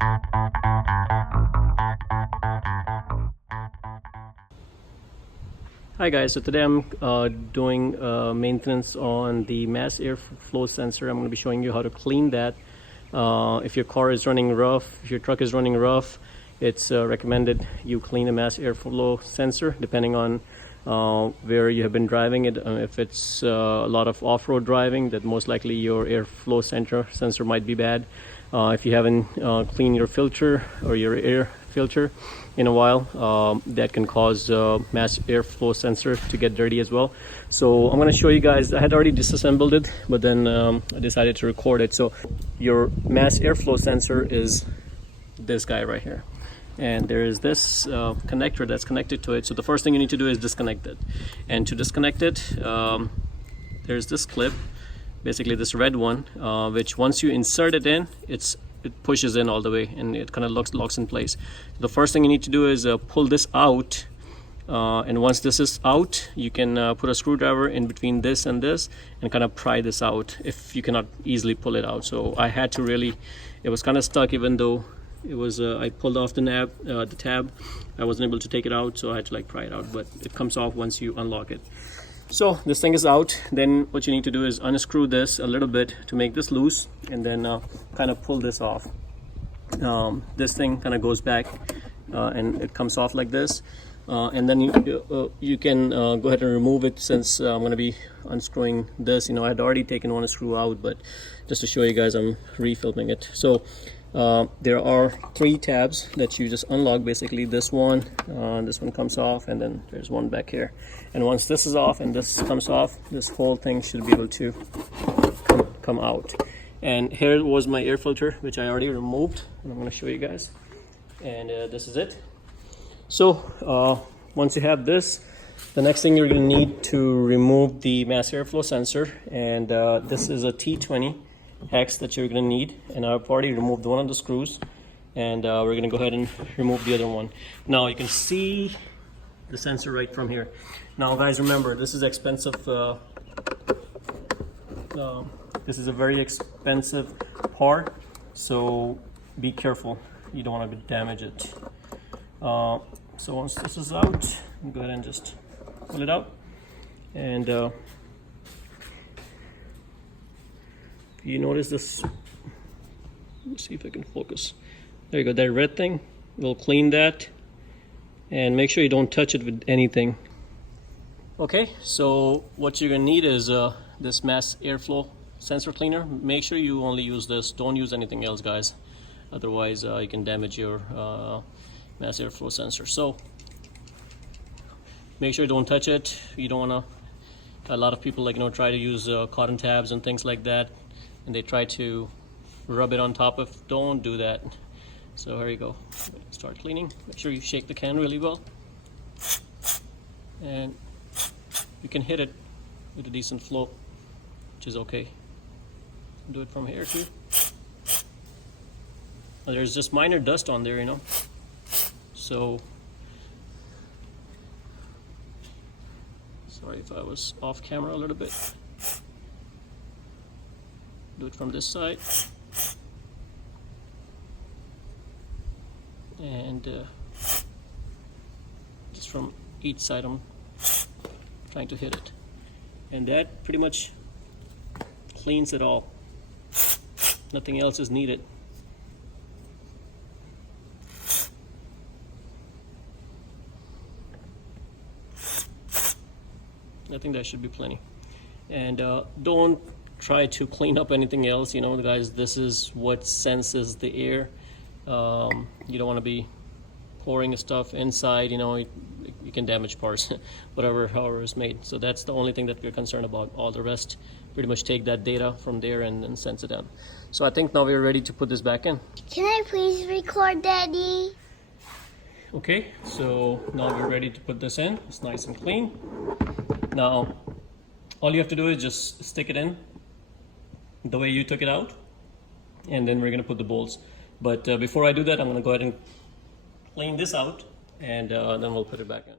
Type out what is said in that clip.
Hi guys, so today I'm doing maintenance on the mass airflow sensor. I'm going to be showing you how to clean that. If your car is running rough, if your truck is running rough, it's recommended you clean a mass airflow sensor depending on where you have been driving it. If it's a lot of off-road driving, that most likely your airflow sensor might be bad. If you haven't cleaned your filter or your air filter in a while, that can cause mass airflow sensor to get dirty as well. So I'm going to show you guys. I had already disassembled it, but then I decided to record it. So your mass airflow sensor is this guy right here, and there is this connector that's connected to it. So the first thing you need to do is disconnect it, and to disconnect it, there's this clip, basically this red one, which once you insert it in, it pushes in all the way and it kind of locks in place. The first thing you need to do is pull this out, and once this is out, you can put a screwdriver in between this and kind of pry this out if you cannot easily pull it out. So I had to really, it was kind of stuck, even though it was I pulled off the tab, I wasn't able to take it out, so I had to like pry it out, but it comes off once you unlock it. So this thing is out. Then what you need to do is unscrew this a little bit to make this loose, and then kind of pull this off. This thing kind of goes back and it comes off like this, and then you can go ahead and remove it. Since I'm going to be unscrewing this, I had already taken one screw out, but just to show you guys, I'm refilming it. So there are 3 tabs that you just unlock. Basically this one comes off, and then there's one back here, and once this is off and this comes off, this whole thing should be able to come out. And here was my air filter, which I already removed, and I'm going to show you guys, and this is it. So once you have this, the next thing you're going to need to remove the mass airflow sensor, and this is a T20 hex that you're going to need, and I've already removed one of the screws, and we're going to go ahead and remove the other one. Now you can see the sensor right from here. Now guys, remember, this is expensive. This is a very expensive part, so be careful. You don't want to damage it. So once this is out, go ahead and just pull it out, and you notice this, let's see if I can focus. There you go, that red thing, we'll clean that, and make sure you don't touch it with anything. Okay, so what you're gonna need is this mass airflow sensor cleaner. Make sure you only use this, don't use anything else guys, otherwise you can damage your mass airflow sensor. So make sure you don't touch it. You don't wanna, a lot of people try to use cotton tabs and things like that, and they try to rub it on top of. Don't do that. So here you go, start cleaning. Make sure you shake the can really well, and you can hit it with a decent flow, which is okay. Do it from here too. There's just minor dust on there, so sorry if I was off camera a little bit. Do it from this side, and just from each side I'm trying to hit it, and that pretty much cleans it all. Nothing else is needed. I think that should be plenty. And don't try to clean up anything else, guys. This is what senses the air. You don't want to be pouring stuff inside, you can damage parts however it's made. So that's the only thing that we're concerned about. All the rest pretty much take that data from there and sense it down. So I think now we're ready to put this back in. Can I please record, Daddy? Okay, so now we're ready to put this in. It's nice and clean. Now all you have to do is just stick it in the way you took it out, and then we're going to put the bolts. But before I do that, I'm going to go ahead and clean this out, and then we'll put it back in.